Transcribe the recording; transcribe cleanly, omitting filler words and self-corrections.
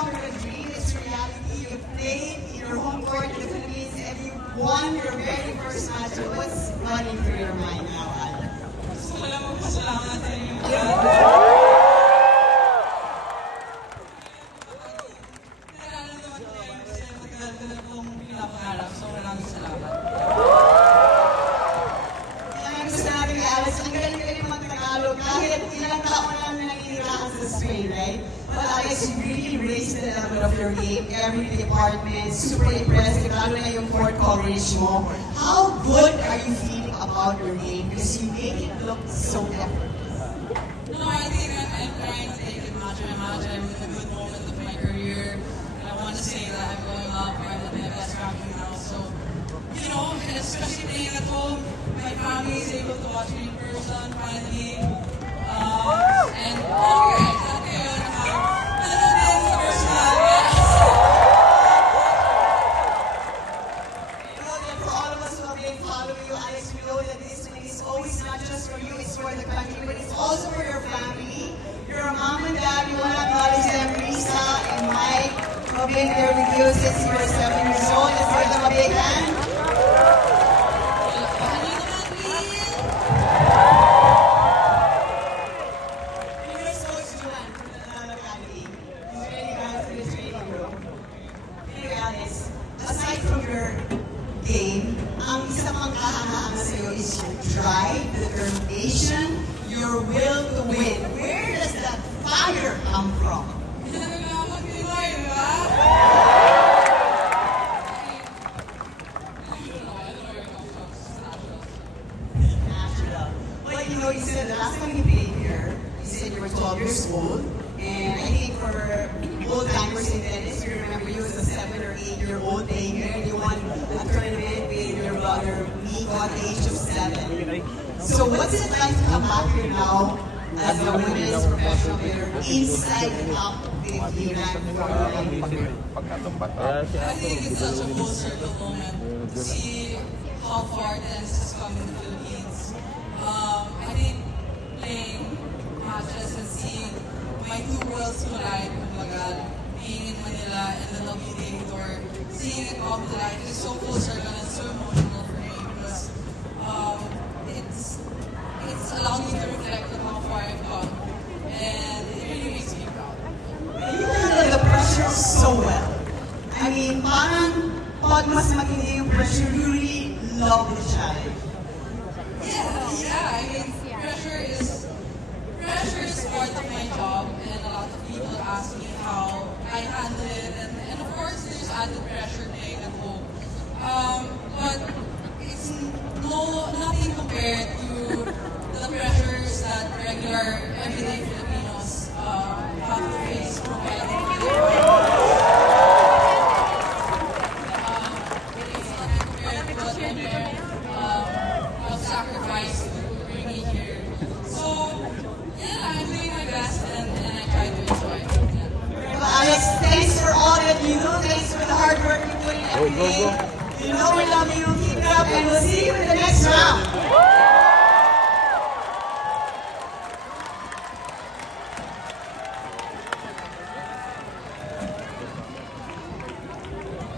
longer a dream, it's reality. You played in your home court in the Philippines and you won your very first match. So what's running through your mind now, Al? Gusto ko lang magpasalamat sa inyo. Nararamdaman ko yan kasi matagal ko na pong pinapangarap. So maraming salamat. Kaya gusto natin kay Alex, ang galing-galing mag-Tagalog kahit ilang taon lang naninirahan sa Spain, right? But Alex, you really raised the level of your game, every department, super impressive, lalo na yung court coverage mo. How good are you feeling about your game? Because you make it look so effortless. No, I think I'm trying to take it match by match. I'm in a good moment of my career. I want to say that I'm going up. I'm the best ranking now. So, you know, especially playing at home, my family is able to watch me in person finally. And okay, yun. Nanonood din sa personal. You know that for all of us who have been following you, Alex, we know that this win is always not just for you, it's for the country, but it's also for your family. Your mom and dad, we want to acknowledge them, Risa and Mike, who have been there with you since you were 7 years old. Let's give them a big hand. And here's Coach Juan from the Tagalog Academy. He's ready to answer this training room. Anyway, Alex, aside from your game, ang isa pang kahanga-hanga sa'yo is your drive, determination, your will to win. Where does that fire come from? Nanonood din mo, di ba? Natural. But you know, you said the last time you played here, you said you were 12 years old. And I think for old timers in Venice, you remember you as a 7 or 8-year-old playing here and you won a tournament with your brother, Nico, at the age of 7. So what's it like to come back here now as a women's professional player inside the top 50 ranked for the Olympic? I think it's such a full circle moment to see how far tennis has come in the Philippines. I think playing matches and seeing my two worlds collide, kumbaga, being in Manila and the WTA tour, seeing it come to life is so full circle and so emotional for me because it's allowed me to reflect on how far I've come and it really makes me proud. You handle the pressure so well. I mean, parang pag mas matindi yung pressure, you really love the challenge. Yeah. I mean, pressure is part of my job, and a lot of people ask me how I handle it, and of course, there's added pressure playing at home. But it's nothing compared to the pressures that regular, everyday Filipinos have to face providing for their families. It's nothing compared to what my parents have sacrificed to bring me here. So, yeah, I'm doing my best and I try to enjoy it. Yeah. Well, Alex, thanks for all that you do. Thanks for the hard work you put in every day. You know we love you. Keep it up, and we'll see you in the next round.